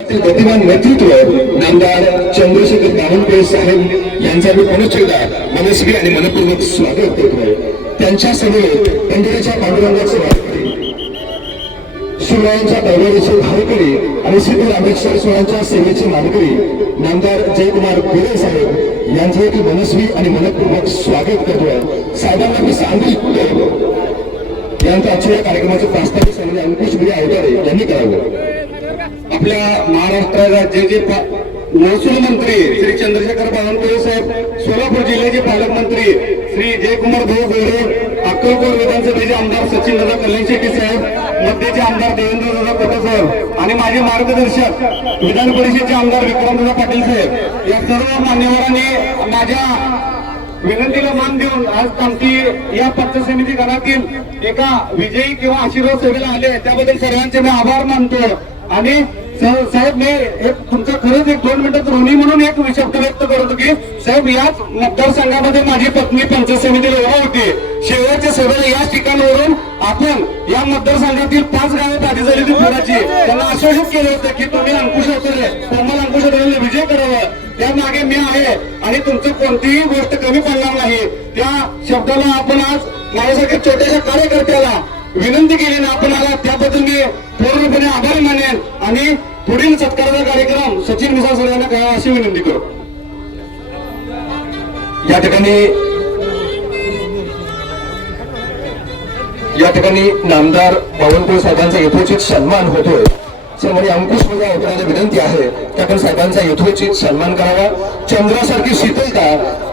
गतिमान नेतृत्व नामदार चंद्रशेखर बावनकुळे साहेब यांचा मी पुनश्च एकदा मनस्वी आणि मनपूर्वक स्वागत करतोय। त्यांच्या समोर पंढरीच्या पांडुरंगाचे शिवरायांच्या दरबारीचे धारकरी आणि श्री रामेश्वर स्वामींच्या सेवेचे मानकरी नामदार जयकुमार गोरे साहेब यांचे मी मनस्वी आणि मनपूर्वक स्वागत करतोय। साहेबांना मी सांगितलं यांच्या आजच्या कार्यक्रमाचे प्रास्ताविक सांगणे अंकुश भिडे अवतारे यांनी करावं। आपल्या महाराष्ट्र राज्याचे महसूल मंत्री श्री चंद्रशेखर बावनकुळे साहेब, सोलापूर जिल्ह्याचे पालकमंत्री श्री जयकुमार भाऊ गोरे, अक्कलकोट विधानसभेचे आमदार सचिनदादा कल्याण शेट्टी साहेब, मध्यचे आमदार देवेंद्रदादा कोटे साहेब आणि माझे मार्गदर्शक विधान परिषदेचे आमदार विक्रमदादा पाटील साहेब या सर्व मान्यवरांनी माझ्या विनंतीला मान देऊन आज आमची या पंचायत समिती गणातील एका विजयी किंवा आशीर्वाद सभेला आले, त्याबद्दल सर्वांचे मी आभार मानतो। आणि साहेब मी एक तुमचं खरंच एक 2 मिनिटात ऋणी म्हणून एक शब्द व्यक्त करतो की साहेब याच मतदारसंघामध्ये माझी पत्नी पंचायत समितीला उभा होती। शेवटच्या सभेला याच ठिकाणावरून आपण या मतदारसंघातील 5 गावे बाधी झाली होती पुराची, त्यांना आश्वासित केलं होतं की तुम्ही अंकुश अवतारे कोमल अंकुश अवतारेला विजय करावा, त्यामागे मी आहे आणि तुमचं कोणतीही गोष्ट कमी पडणार नाही। त्या शब्दाला आपण आज माझ्यासारख्या छोट्याशा कार्यकर्त्याला विनंती केली ना आपण आला, त्याबद्दल मी पूर्णपणे आभार मानेन आणि पुढील सत्काराचा कार्यक्रम सचिन मिसाळ सर यांना करावा अशी विनंती करू। या ठिकाणी नामदार बावनकुळे साहेबांचा यथोचित सन्मान होतोय। त्यामुळे अंकुश भिडे अवताराला विनंती आहे की आपण साहेबांचा यथोचित सन्मान करावा। चंद्रासारखी शीतलता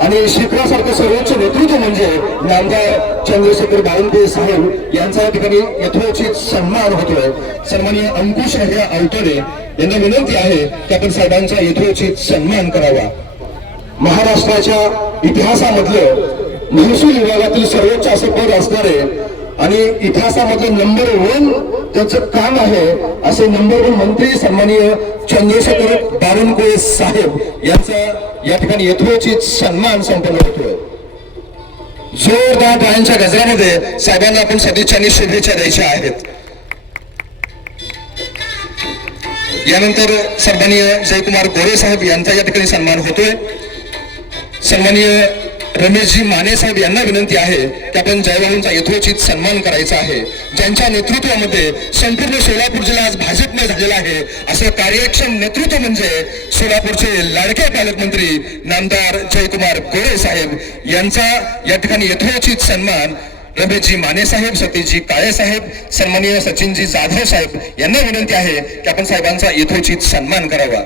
आणि शिखरासारखं सर्वोच्च नेतृत्व म्हणजे नामदार चंद्रशेखर बावनकुळे साहेब यांचा या ठिकाणी यथोचित सन्मान होतोय। सन्माननीय अंकुश भिडे अवतारे यांना विनंती आहे की आपण साहेबांचा यथोचित सन्मान करावा। महाराष्ट्राच्या इतिहासामधलं महसूल विभागातील सर्वोच्च असं पद असणारे आणि इतिहासामधलं नंबर 1 त्याचं काम आहे असे नंबर 1 मंत्री सन्माननीय चंद्रशेखर बावनकुळे साहेब यांचा या ठिकाणी यथोचित सन्मान संपन्न होतोय। जोरदार टाळ्यांच्या गजरामध्ये साहेबांना आपण सदिच्छा आणि शुभेच्छा द्यायच्या आहेत। यानंतर सन्माननीय जयकुमार गोरे साहेब यांचा या ठिकाणी सन्मान होतोय। सन्माननीय रमेशजी माने साहेब यांना विनंती आहे की आपण जयभाऊंचा यथोचित सन्मान करायचा आहे, ज्यांच्या नेतृत्वामध्ये संपूर्ण सोलापूर जिल्हा आज भाजपने झालेला आहे। असं कार्यक्षम नेतृत्व म्हणजे सोलापूरचे लाडके पालकमंत्री नामदार जयकुमार गोरे साहेब यांचा या ठिकाणी यथोचित सन्मान रमेशजी माने साहेब, सतीशजी काळे साहेब, सन्माननीय सचिनजी जाधव साहेब यांना विनंती आहे की आपण साहेबांचा यथोचित सन्मान करावा।